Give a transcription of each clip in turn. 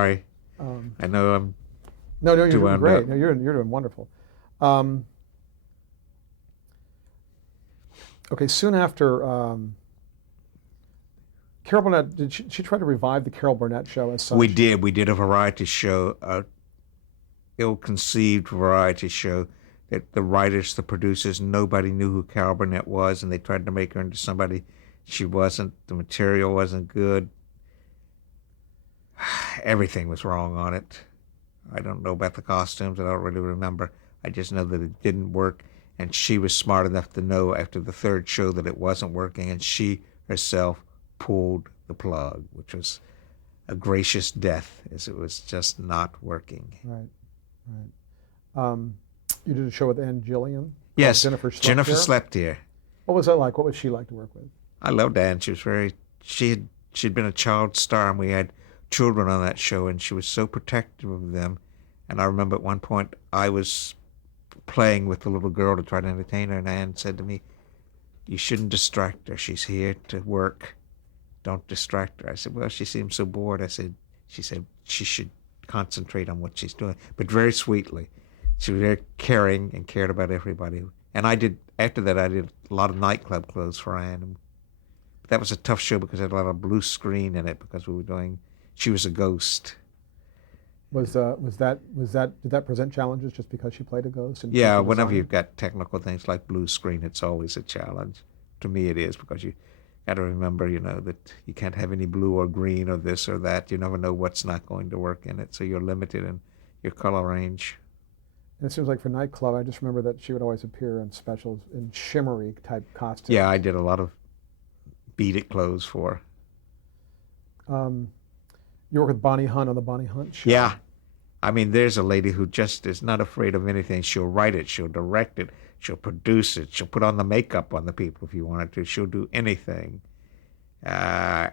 Sorry, Um, I know I'm no, no, you're too doing wound great. up. No, you're doing wonderful. Um, okay, soon after Carol Burnett, did she try to revive the Carol Burnett show as We such? did. We did a variety show, a ill-conceived variety show that the writers, the producers, nobody knew who Carol Burnett was, and they tried to make her into somebody she wasn't. The material wasn't good. Everything was wrong on it. I don't know about the costumes. I don't really remember. I just know that it didn't work, and she was smart enough to know after the third show that it wasn't working, and she herself pulled the plug, which was a gracious death, as it was just not working. Right, right. Um, you did a show with Ann Jillian called Yes, Jennifer Slept Jennifer Here. slept here. What was that like? What was she like to work with? I loved Anne. She was very. She'd been a child star, and we had children on that show, and she was so protective of them. And I remember at one point I was playing with the little girl to try to entertain her, and Anne said to me, "You shouldn't distract her. She's here to work. Don't distract her." I said, "Well, she seems so bored." She said she should concentrate on what she's doing, but very sweetly. She was very caring and cared about everybody. And I did, after that, I did a lot of nightclub clothes for Anne. But that was a tough show because it had a lot of blue screen in it because we were doing, she was a ghost. Was that did that present challenges just because she played a ghost in terms Yeah, of whenever design? you've got technical things like blue screen, it's always a challenge. To me, it is because you got to remember, that you can't have any blue or green or this or that. You never know what's not going to work in it, so you're limited in your color range. And it seems like for nightclub, I just remember that she would always appear in specials in shimmery type Yeah, costumes. I did a lot of beat it clothes for. Um, you work with Bonnie Hunt on the Bonnie Hunt show. Yeah, I mean, there's a lady who just is not afraid of anything. She'll write it, she'll direct it, she'll produce it, she'll put on the makeup on the people if you wanted to. She'll do anything. Uh,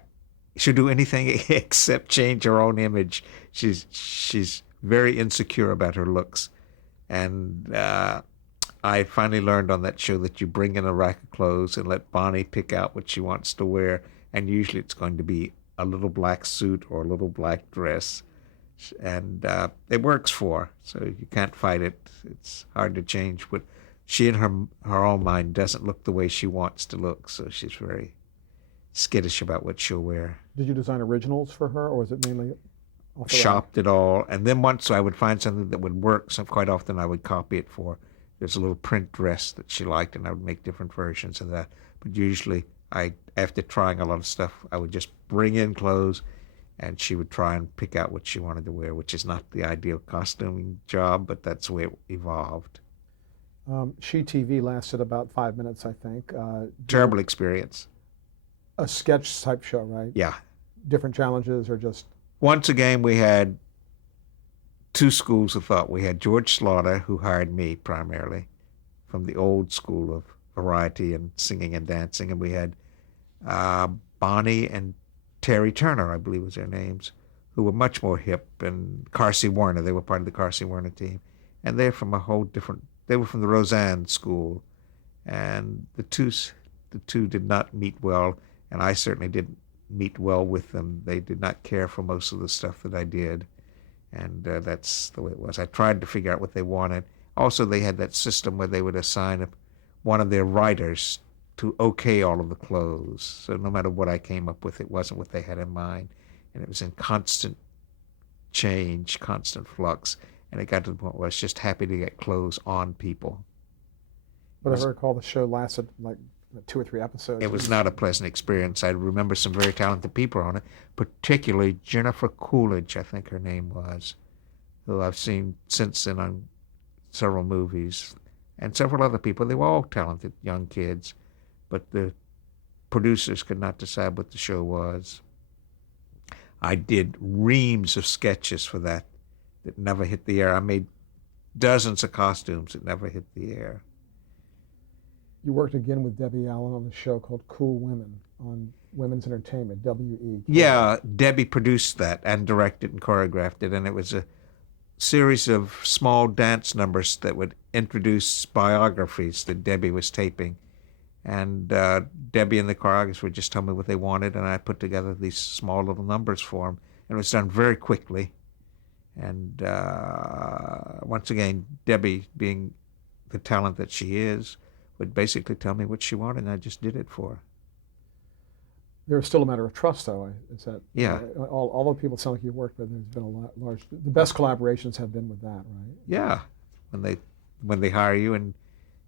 she'll do anything except change her own image. She's very insecure about her looks, and I finally learned on that show that you bring in a rack of clothes and let Bonnie pick out what she wants to wear, and usually it's going to be a little black suit or a little black dress, and it works for her, so you can't fight it. It's hard to change, but she in her own mind doesn't look the way she wants to look, so she's very skittish about what she'll wear. Did you design originals for her, or was it mainly off the rack? Shopped it all, and then once I would find something that would work, so quite often I would copy it for. There's a little print dress that she liked, and I would make different versions of that. But usually, after trying a lot of stuff, I would just bring in clothes, and she would try and pick out what she wanted to wear, which is not the ideal costuming job, but that's the way it evolved. She TV lasted about 5 minutes, I think. Terrible experience. A sketch type show, right? Yeah. Different challenges, or just Once again, we had two schools of thought. We had George Slaughter, who hired me primarily from the old school of variety and singing and dancing, and we had uh, Bonnie and Terry Turner, I believe was their names, who were much more hip, and Carsey Werner. They were part of the Carsey Werner team, and they're from a whole different. They were from the Roseanne school, and the two did not meet well, and I certainly didn't meet well with them. They did not care for most of the stuff that I did, and that's the way it was. I tried to figure out what they wanted. Also, they had that system where they would assign one of their writers to okay all of the clothes. So no matter what I came up with, it wasn't what they had in mind, and it was in constant change, constant flux. And it got to the point where I was just happy to get clothes on people. It what I was recall, the show lasted like 2 or 3 episodes. it It was was not a pleasant experience. I remember some very talented people on it, particularly Jennifer Coolidge, I think her name was, who I've seen since then on several movies, and several other people. They were all talented young kids, but the producers could not decide what the show was. I did reams of sketches for that never hit the air. I made dozens of costumes that never hit the air. You worked again with Debbie Allen on a show called Cool Women on Women's Entertainment, WE. Yeah, Debbie produced that and directed and choreographed it, and it was a series of small dance numbers that would introduce biographies that Debbie was taping. And Debbie and the choreographers would just tell me what they wanted, and I put together these small little numbers for them. and it was done very quickly. And once again, Debbie, being the talent that she is, would basically tell me what she wanted, and I just did it for her. There's still a matter of trust, though. Is that Yeah. all the people sound like you worked with, there's been a large. The best collaborations have been with that, right? Yeah, when they hire you and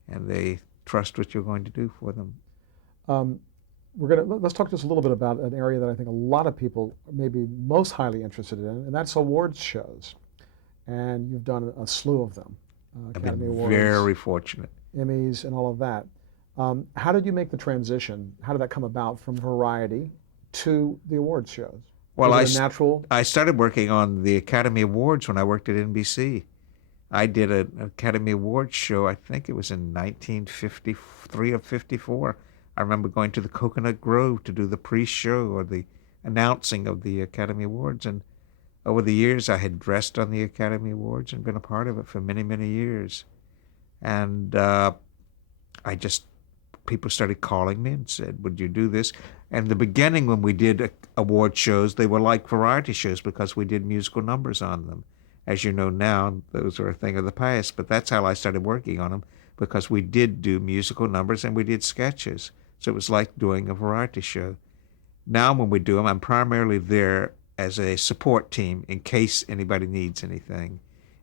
they trust what you're going to do for them. Let's talk just a little bit about an area that I think a lot of people may be most highly interested in, and that's awards shows. And you've done a slew of them. I've Academy been Awards, very fortunate. Emmys, and all of that. How did you make the transition? How did that come about from Variety to the awards shows? Well, Was it a natural? I started working on the Academy Awards when I worked at NBC. I did an Academy Awards show, I think it was in 1953 or 54. I remember going to the Coconut Grove to do the pre-show or the announcing of the Academy Awards. And over the years, I had dressed on the Academy Awards and been a part of it for many, many years. And people started calling me and said, would you do this? And in the beginning, when we did award shows, they were like variety shows because we did musical numbers on them. As you know now, those are a thing of the past, but that's how I started working on them, because we did do musical numbers and we did sketches. So it was like doing a variety show. Now when we do them, I'm primarily there as a support team in case anybody needs anything.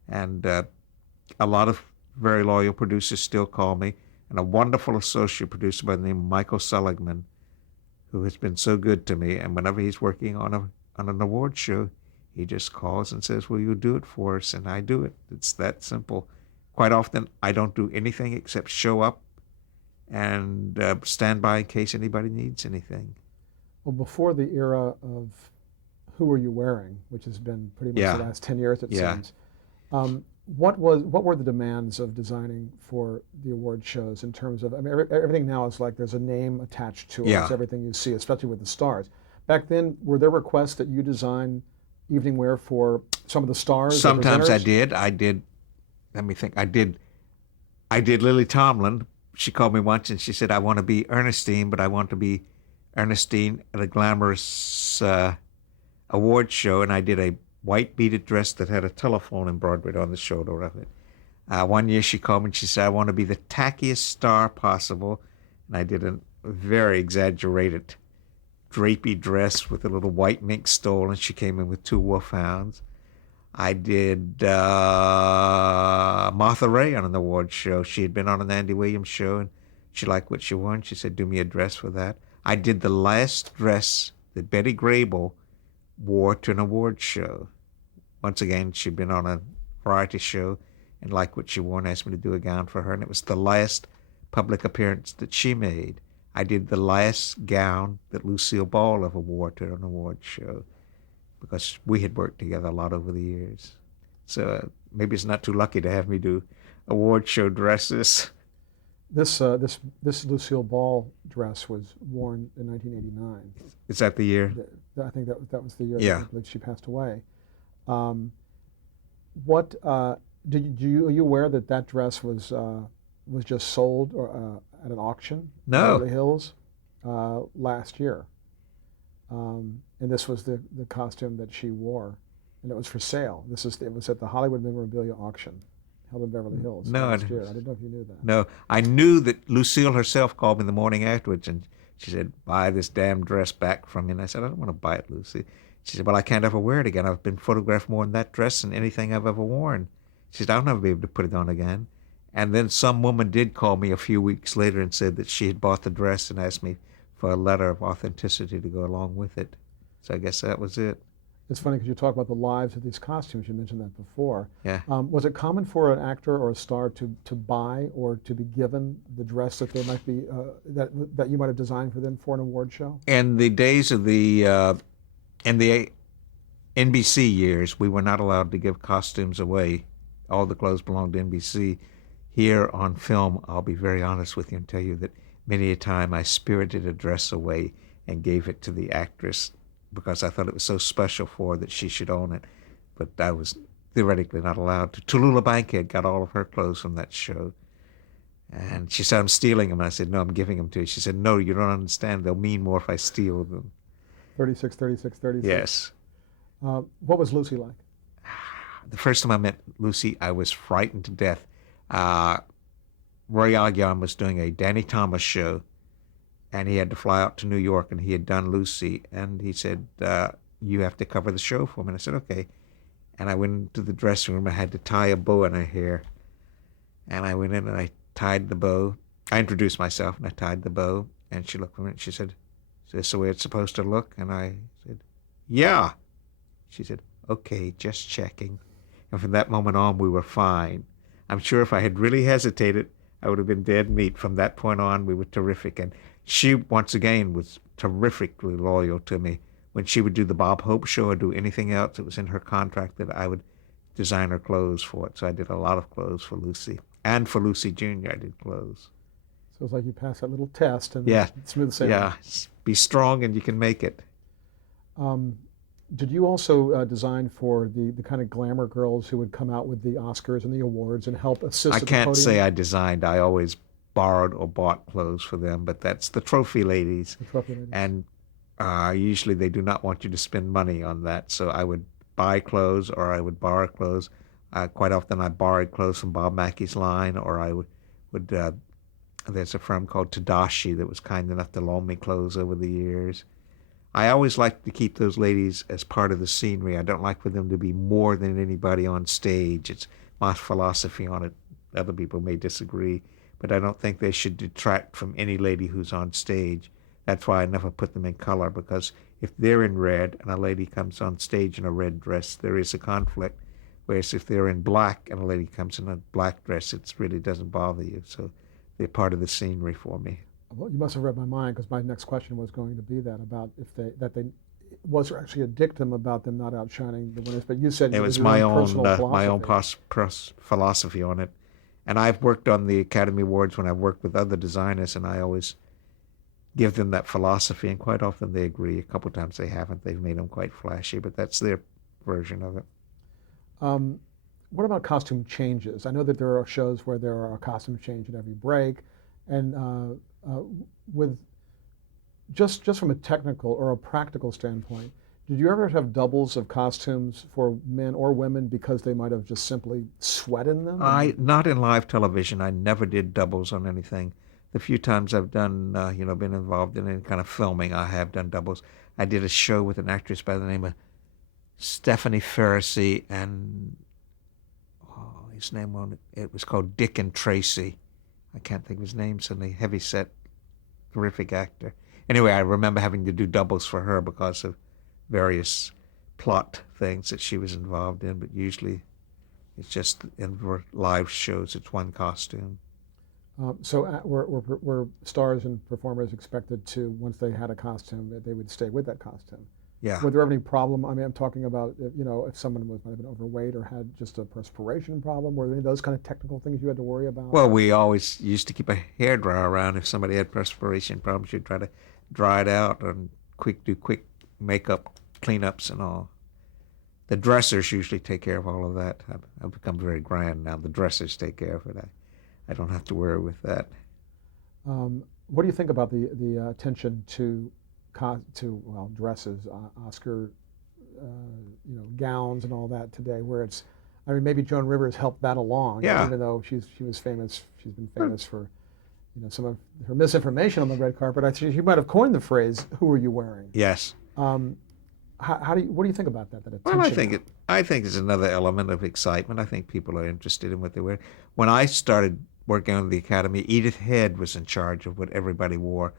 And a lot of very loyal producers still call me, and a wonderful associate producer by the name of Michael Seligman, who has been so good to me. And whenever he's working on an award show, he just calls and says, will you do it for us? And I do it. It's that simple. Quite often, I don't do anything except show up and stand by in case anybody needs anything. Well, before the era of Who Are You Wearing, which has been pretty much the last 10 years, it seems, what were the demands of designing for the award shows in terms of, I mean, everything now is like there's a name attached to it. It's everything you see, especially with the stars. Back then, were there requests that you design evening wear for some of the stars? Sometimes I did. Let me think. I did Lily Tomlin. She called me once and she said, I want to be Ernestine, but I want to be Ernestine at a glamorous award show. And I did a white beaded dress that had a telephone embroidered on the shoulder of it. One year she called me and she said, I want to be the tackiest star possible. And I did a very exaggerated drapey dress with a little white mink stole, and she came in with 2 wolfhounds. I did Martha Raye on an award show. She had been on an Andy Williams show, and she liked what she wore, and she said, do me a dress for that. I did the last dress that Betty Grable wore to an award show. Once again, she'd been on a variety show and liked what she wore and asked me to do a gown for her, and it was the last public appearance that she made. I did the last gown that Lucille Ball ever wore to an award show, because we had worked together a lot over the years. So maybe it's not too lucky to have me do award show dresses. This Lucille Ball dress was worn in 1989. Is that the year? I think that was the year that she passed away. Are you aware that dress was just sold at an auction in Beverly Hills last year? And this was the costume that she wore, and it was for sale. It was at the Hollywood Memorabilia auction held in Beverly Hills last year. I didn't know if you knew that. No, I knew that Lucille herself called me the morning afterwards, and she said, buy this damn dress back from me. And I said, I don't want to buy it, Lucy. She said, well, I can't ever wear it again. I've been photographed more in that dress than anything I've ever worn. She said, I'll never be able to put it on again. And then some woman did call me a few weeks later and said that she had bought the dress and asked me for a letter of authenticity to go along with it. So I guess that was it. It's funny because you talk about the lives of these costumes. You mentioned that before. Yeah. Was it common for an actor or a star to buy or to be given the dress that they might be that you might have designed for them for an award show? In the days of the NBC years, we were not allowed to give costumes away. All the clothes belonged to NBC. Here on film, I'll be very honest with you and tell you that many a time I spirited a dress away and gave it to the actress because I thought it was so special for her that she should own it. But I was theoretically not allowed to. Tallulah Bankhead got all of her clothes from that show. And she said, I'm stealing them. And I said, no, I'm giving them to you. She said, no, you don't understand. They'll mean more if I steal them. 36, 36, 36. Yes. What was Lucy like? The first time I met Lucy, I was frightened to death. Roy Aguiar was doing a Danny Thomas show, and he had to fly out to New York, and he had done Lucy, and he said, you have to cover the show for me. And I said, okay. And I went into the dressing room. I had to tie a bow in her hair. And I went in and I tied the bow. I introduced myself, and I tied the bow. And she looked at me and she said, is this the way it's supposed to look? And I said, yeah. She said, okay, just checking. And from that moment on, we were fine. I'm sure if I had really hesitated, I would have been dead meat. From that point on, we were terrific. And she, once again, was terrifically loyal to me. When she would do the Bob Hope show or do anything else, it was in her contract that I would design her clothes for it. So I did a lot of clothes for Lucy. And for Lucy Jr., I did clothes. So it's like you pass that little test and yeah. smooth sailing. Yeah, be strong and you can make it. Did you also design for the kind of glamour girls who would come out with the Oscars and the awards and help assist I at the can't podium? say I designed. I always borrowed or bought clothes for them, but that's the trophy ladies. The trophy ladies. And usually they do not want you to spend money on that. So I would buy clothes or I would borrow clothes. Quite often I borrowed clothes from Bob Mackey's line, or I would there's a firm called Tadashi that was kind enough to loan me clothes over the years. I always like to keep those ladies as part of the scenery. I don't like for them to be more than anybody on stage. It's my philosophy on it. Other people may disagree, but I don't think they should detract from any lady who's on stage. That's why I never put them in color, because if they're in red and a lady comes on stage in a red dress, there is a conflict. Whereas if they're in black and a lady comes in a black dress, it really doesn't bother you. So they're part of the scenery for me. Well, you must have read my mind, because my next question was going to be that about if they was there actually a dictum about them not outshining the winners, but you said it was my own philosophy. philosophy on it. And I've worked on the Academy Awards when I've worked with other designers, and I always give them that philosophy, and quite often they agree. A couple of times they haven't. They've made them quite flashy, but that's their version of it. What about costume changes? I know that there are shows where there are a costume change at every break, and with just from a technical or a practical standpoint, did you ever have doubles of costumes for men or women because they might have just simply sweat in them? Not in live television. I never did doubles on anything. The few times I've done, been involved in any kind of filming, I have done doubles. I did a show with an actress by the name of Stephanie Ferrisy, and his name on it was called Dick and Tracy. I can't think of his name suddenly. Heavy-set, terrific actor. Anyway, I remember having to do doubles for her because of various plot things that she was involved in, but usually it's just in live shows, it's one costume. So were stars and performers expected to, once they had a costume, that they would stay with that costume? Yeah. Were there ever any problem? I mean, I'm talking about, if someone might have been overweight or had just a perspiration problem. Were there any of those kind of technical things you had to worry about? Well, we always used to keep a hairdryer around. If somebody had perspiration problems, you'd try to dry it out and do quick makeup cleanups and all. The dressers usually take care of all of that. I've become very grand now. The dressers take care of it. I don't have to worry with that. What do you think about the attention to dresses, Oscar, gowns and all that today? Where it's, I mean, maybe Joan Rivers helped that along. Yeah. Even though she was famous, she's been famous for, some of her misinformation on the red carpet. She might have coined the phrase, "Who are you wearing?" Yes. What do you think about that? That attention? Well, I think it's another element of excitement. I think people are interested in what they wear. When I started working on the Academy, Edith Head was in charge of what everybody wore.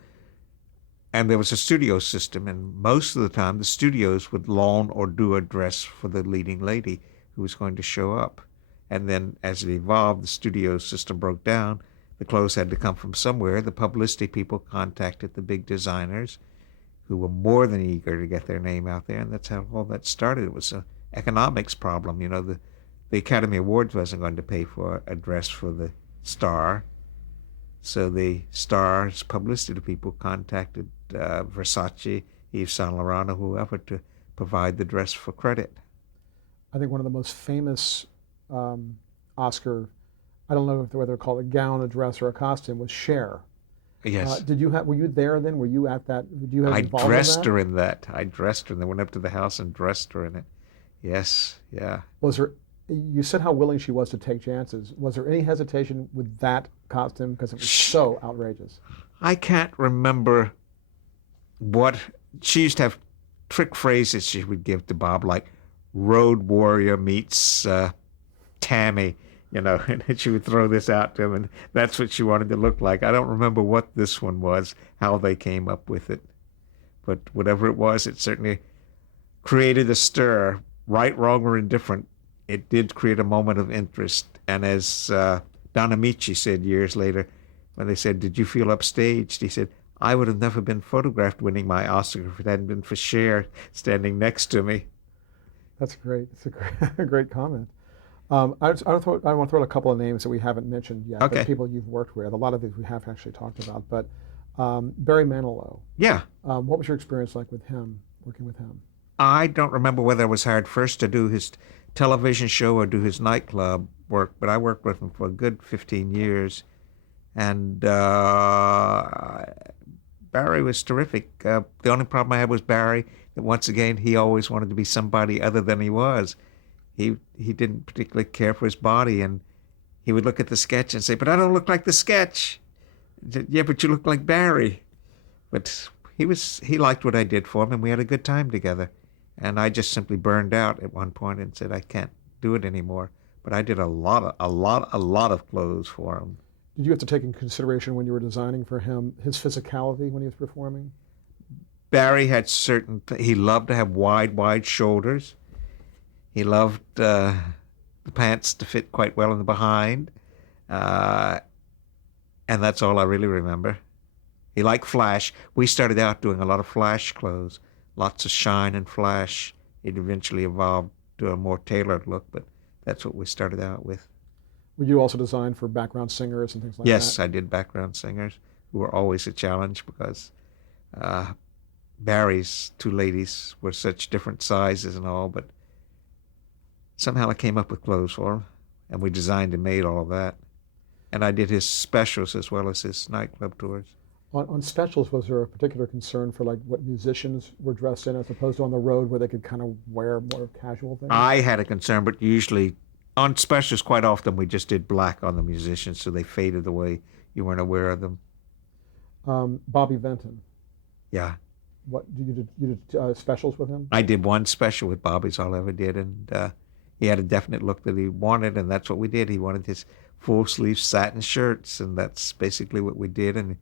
And there was a studio system, and most of the time the studios would loan or do a dress for the leading lady who was going to show up. And then as it evolved, the studio system broke down. The clothes had to come from somewhere. The publicity people contacted the big designers who were more than eager to get their name out there, and that's how all that started. It was an economics problem. The Academy Awards wasn't going to pay for a dress for the star. So the star's publicity people contacted Versace, Yves Saint Laurent, or whoever to provide the dress for credit. I think one of the most famous Oscar, I don't know whether to call it a gown, a dress, or a costume, was Cher. Yes. Were you there then? Were you at that? Did you have I involved dressed in that? her in that. I dressed her, and I went up to the house and dressed her in it. Yes, yeah. Was there, you said how willing she was to take chances. Was there any hesitation with that costume because it was so outrageous? I can't remember what she used to have trick phrases she would give to Bob, like Road Warrior meets Tammy, and she would throw this out to him, and that's what she wanted to look like. I don't remember what this one was, how they came up with it, but whatever it was, it certainly created a stir. Right, wrong, or indifferent, it did create a moment of interest. And as Don Amici said years later, when they said, "Did you feel upstaged?" he said, "I would have never been photographed winning my Oscar if it hadn't been for Cher standing next to me." That's great. It's a great comment. I want to throw out a couple of names that we haven't mentioned yet, Okay. but people you've worked with. A lot of these we have actually talked about. But Barry Manilow, Yeah. what was your experience like with him, working with him? I don't remember whether I was hired first to do his television show or do his nightclub work, but I worked with him for a good 15 years. And Barry was terrific. The only problem I had was Barry, that once again, he always wanted to be somebody other than he was. He didn't particularly care for his body, and he would look at the sketch and say, "But I don't look like the sketch." I said, "Yeah, but you look like Barry." But he liked what I did for him, and we had a good time together. And I just simply burned out at one point and said, "I can't do it anymore." But I did a lot of clothes for him. Did you have to take in consideration when you were designing for him his physicality when he was performing? Barry had he loved to have wide shoulders. He loved the pants to fit quite well in the behind. And that's all I really remember. He liked flash. We started out doing a lot of flash clothes, lots of shine and flash. It eventually evolved to a more tailored look, but that's what we started out with. Would you also design for background singers and things like that? Yes, I did background singers, who were always a challenge because Barry's two ladies were such different sizes and all, but somehow I came up with clothes for him, and we designed and made all of that. And I did his specials as well as his nightclub tours. On specials, was there a particular concern for like what musicians were dressed in as opposed to on the road where they could kind of wear more casual things? I had a concern, but usually on specials, quite often we just did black on the musicians, so they faded away. You weren't aware of them. Bobby Vinton. Yeah. What you did specials with him? I did one special with Bobby's all I ever did, and he had a definite look that he wanted, and that's what we did. He wanted his full sleeve satin shirts, and that's basically what we did. And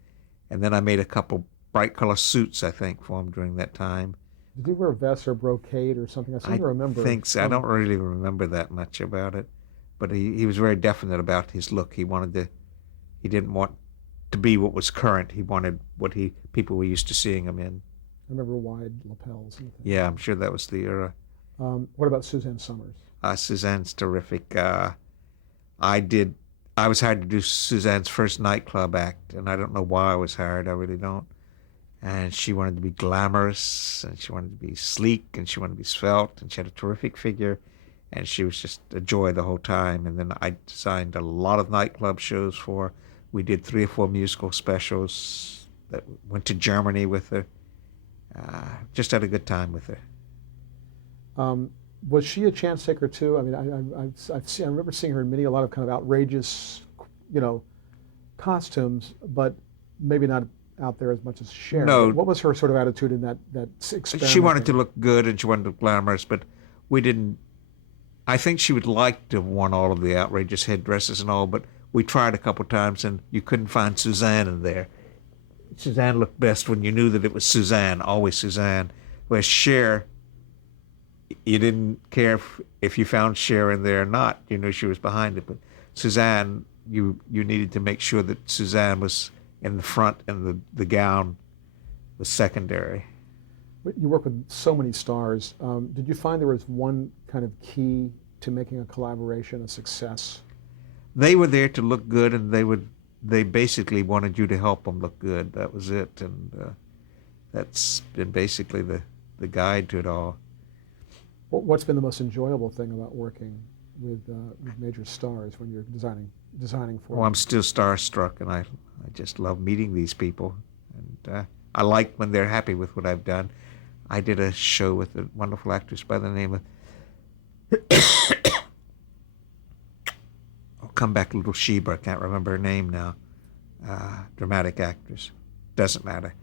then I made a couple bright color suits, I think, for him during that time. Did he wear vests or brocade or something? I seem to remember. I think so. I don't really remember that much about it, but he was very definite about his look. He didn't want to be what was current. He wanted what people were used to seeing him in. I remember wide lapels. And things. Yeah, I'm sure that was the era. What about Suzanne Summers? Suzanne's terrific. I was hired to do Suzanne's first nightclub act, and I don't know why I was hired. I really don't. And she wanted to be glamorous, and she wanted to be sleek, and she wanted to be svelte, and she had a terrific figure, and she was just a joy the whole time. And then I designed a lot of nightclub shows for her. We did 3 or 4 musical specials that went to Germany with her. Just had a good time with her. Was she a chance taker too? I mean, I remember seeing her in a lot of kind of outrageous, costumes, but maybe not out there as much as Cher. No. What was her sort of attitude in that experiment? She wanted to look good and she wanted to look glamorous, but we didn't. I think she would like to have worn all of the outrageous headdresses and all, but we tried a couple times and you couldn't find Suzanne in there. Suzanne looked best when you knew that it was Suzanne, always Suzanne. Whereas Cher, you didn't care if you found Cher in there or not. You knew she was behind it. But Suzanne, you needed to make sure that Suzanne was in the front and the gown was secondary. You work with so many stars. Did you find there was one kind of key to making a collaboration a success? They were there to look good, and they basically wanted you to help them look good. That was it, and that's been basically the guide to it all. What's been the most enjoyable thing about working with major stars when you're designing for them? I'm still starstruck, and I just love meeting these people, and I like when they're happy with what I've done. I did a show with a wonderful actress by the name of I'll come back, Little Sheba. I can't remember her name now. Dramatic actress. Doesn't matter.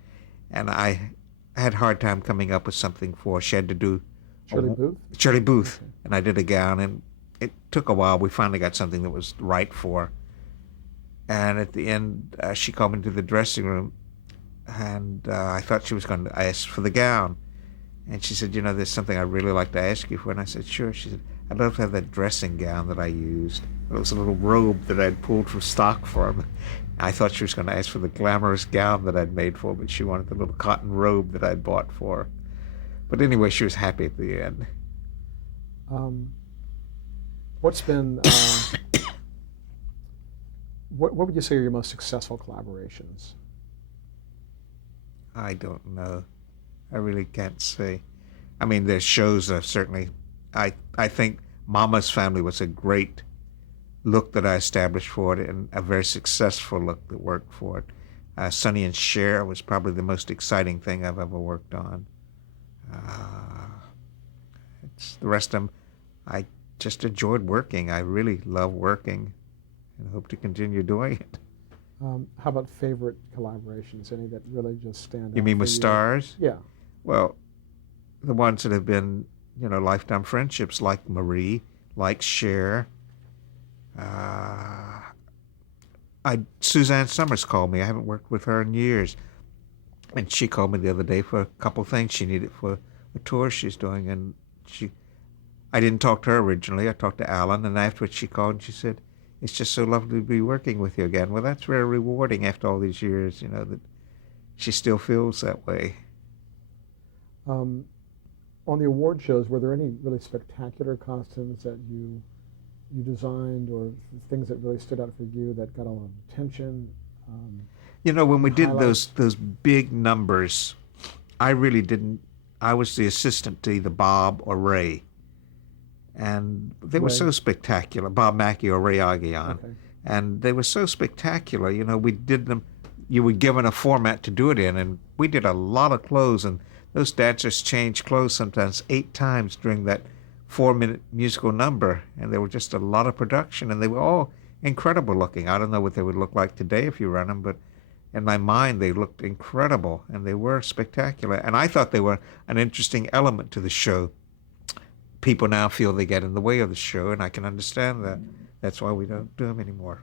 And I had a hard time coming up with something for her. She had to do Shirley Booth? Shirley Booth. Okay. And I did a gown, and it took a while. We finally got something that was right for her. And at the end, she called me into the dressing room, and I thought she was going to ask for the gown. And she said, there's something I'd really like to ask you for. And I said, sure. She said, I'd love to have that dressing gown that I used. It was a little robe that I'd pulled from stock for her. I thought she was going to ask for the glamorous gown that I'd made for her, but she wanted the little cotton robe that I'd bought for her. But anyway, she was happy at the end. What's been, what would you say are your most successful collaborations? I don't know. I really can't say. I mean, there's shows that certainly, I think Mama's Family was a great look that I established for it, and a very successful look that worked for it. Sonny and Cher was probably the most exciting thing I've ever worked on. It's the rest of them, I just enjoyed working. I really love working and hope to continue doing it. How about favorite collaborations? Any that really just stand out? You mean with stars? Yeah. Well, the ones that have been, lifetime friendships, like Marie, like Cher. Suzanne Summers called me. I haven't worked with her in years. And she called me the other day for a couple things she needed for a tour she's doing. And I didn't talk to her originally. I talked to Alan, and afterwards she called and she said, it's just so lovely to be working with you again. Well, that's very rewarding after all these years, that she still feels that way. On the award shows, were there any really spectacular costumes that you designed, or things that really stood out for you that got a lot of attention? When we did those big numbers, I really didn't. I was the assistant to either Bob or Ray, and they were so spectacular. Bob Mackey or Ray Aguian, okay. And they were so spectacular. We did them. You were given a format to do it in, and we did a lot of clothes, and those dancers changed clothes sometimes 8 times during that 4-minute musical number, and there were just a lot of production, and they were all incredible looking. I don't know what they would look like today if you run them, but in my mind they looked incredible, and they were spectacular, and I thought they were an interesting element to the show. People now feel they get in the way of the show, and I can understand that. That's why we don't do them anymore.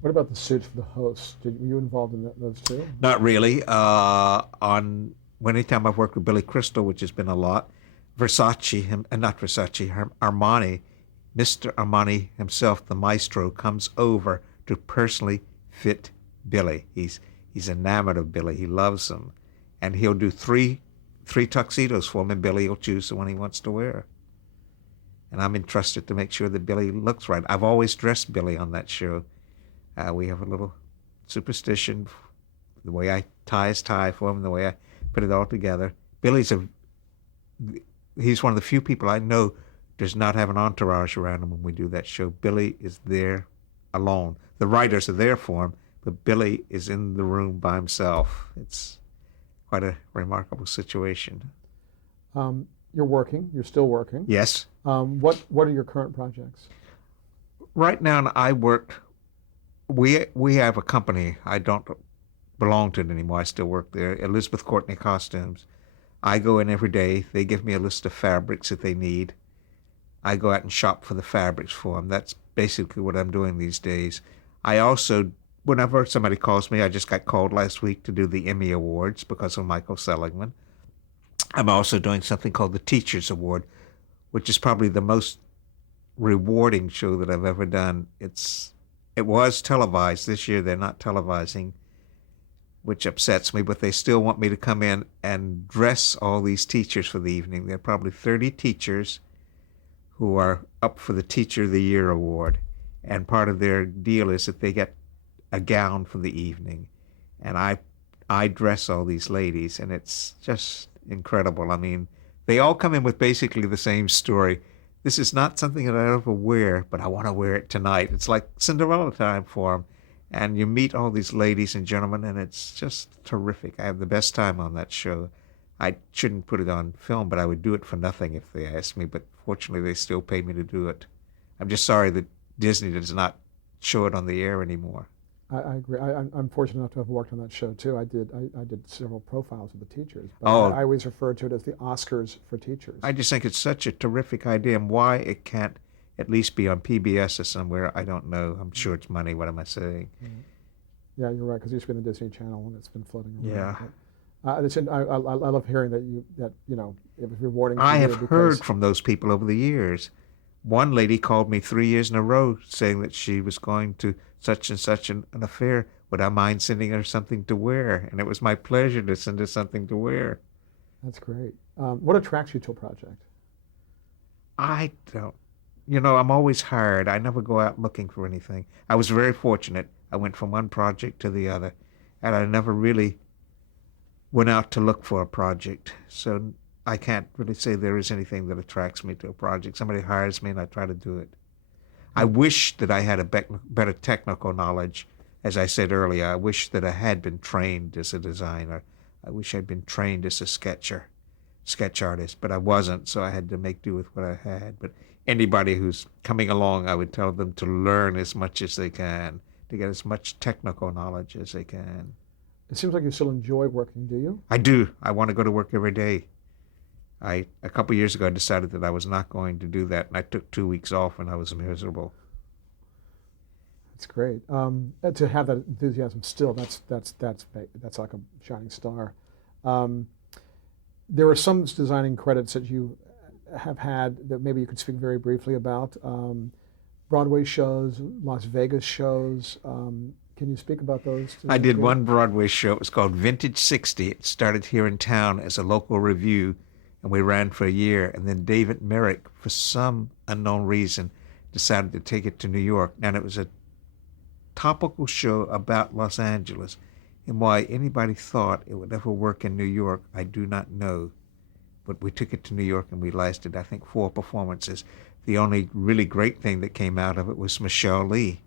What about the suits for the hosts? Were you involved in those too? Not really. Anytime I've worked with Billy Crystal, which has been a lot, Armani, Mr. Armani himself, the maestro, comes over to personally fit Billy. He's enamored of Billy. He loves him. And he'll do three tuxedos for him, and Billy will choose the one he wants to wear. And I'm entrusted to make sure that Billy looks right. I've always dressed Billy on that show. We have a little superstition, the way I tie his tie for him, the way I put it all together. He's one of the few people I know does not have an entourage around him when we do that show. Billy is there alone. The writers are there for him, but Billy is in the room by himself. It's quite a remarkable situation. You're still working. Yes. What are your current projects? Right now, we have a company. I don't belong to it anymore. I still work there. Elizabeth Courtney Costumes. I go in every day. They give me a list of fabrics that they need. I go out and shop for the fabrics for them. That's basically what I'm doing these days. I also, whenever somebody calls me, I just got called last week to do the Emmy Awards because of Michael Seligman. I'm also doing something called the Teachers Award, which is probably the most rewarding show that I've ever done. It was televised. This year they're not televising, which upsets me, but they still want me to come in and dress all these teachers for the evening. There are probably 30 teachers who are up for the Teacher of the Year award, and part of their deal is that they get a gown for the evening, and I dress all these ladies, and it's just incredible. I mean, they all come in with basically the same story. This is not something that I ever wear, but I want to wear it tonight. It's like Cinderella time for them. And you meet all these ladies and gentlemen, and it's just terrific. I have the best time on that show. I shouldn't put it on film, but I would do it for nothing if they asked me. But fortunately, they still paid me to do it. I'm just sorry that Disney does not show it on the air anymore. I agree. I'm fortunate enough to have worked on that show too. I did several profiles of the teachers, but Oh, I always refer to it as the Oscars for teachers. I just think it's such a terrific idea, and why it can't at least be on PBS or somewhere, I don't know. I'm sure it's money. What am I saying? Mm-hmm. Yeah, you're right, because it used to be on the Disney Channel and it's been floating around. Yeah. I love hearing that it was rewarding. I have heard from those people over the years. One lady called me 3 years in a row saying that she was going to such and such an affair. Would I mind sending her something to wear? And it was my pleasure to send her something to wear. That's great. What attracts you to a project? I don't. I'm always hired. I never go out looking for anything. I was very fortunate. I went from one project to the other, and I never really went out to look for a project. So I can't really say there is anything that attracts me to a project. Somebody hires me and I try to do it. I wish that I had a better technical knowledge. As I said earlier, I wish that I had been trained as a designer. I wish I'd been trained as a sketch artist, but I wasn't, so I had to make do with what I had. But anybody who's coming along, I would tell them to learn as much as they can, to get as much technical knowledge as they can. It seems like you still enjoy working, do you? I do. I want to go to work every day. A couple of years ago, I decided that I was not going to do that, and I took 2 weeks off, and I was miserable. That's great. To have that enthusiasm still, that's like a shining star. There are some designing credits that you have had that maybe you could speak very briefly about. Broadway shows, Las Vegas shows. Can you speak about those? I did one Broadway show. It was called Vintage 60. It started here in town as a local review, and we ran for a year. And then David Merrick, for some unknown reason, decided to take it to New York. And it was a topical show about Los Angeles. And why anybody thought it would ever work in New York, I do not know. But we took it to New York, and we lasted, I think, 4 performances. The only really great thing that came out of it was Michelle Lee,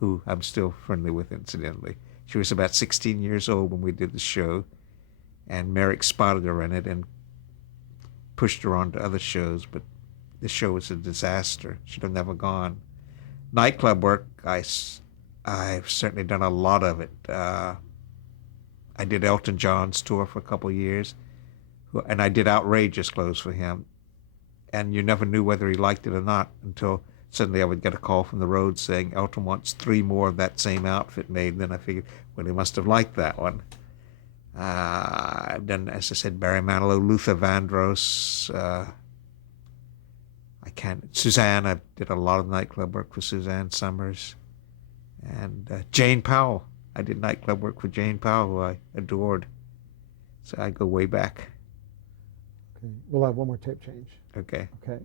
who I'm still friendly with, incidentally. She was about 16 years old when we did the show, and Merrick spotted her in it and pushed her on to other shows, but the show was a disaster. Should have never gone. Nightclub work, I've certainly done a lot of it. I did Elton John's tour for a couple of years, and I did outrageous clothes for him. And you never knew whether he liked it or not until suddenly I would get a call from the road saying Elton wants 3 more of that same outfit made. And then I figured, well, he must have liked that one. I've done, as I said, Barry Manilow, Luther Vandross. Suzanne. I did a lot of nightclub work for Suzanne Summers. And Jane Powell. I did nightclub work for Jane Powell, who I adored. So I go way back. Okay. We'll have one more tape change. Okay. Okay.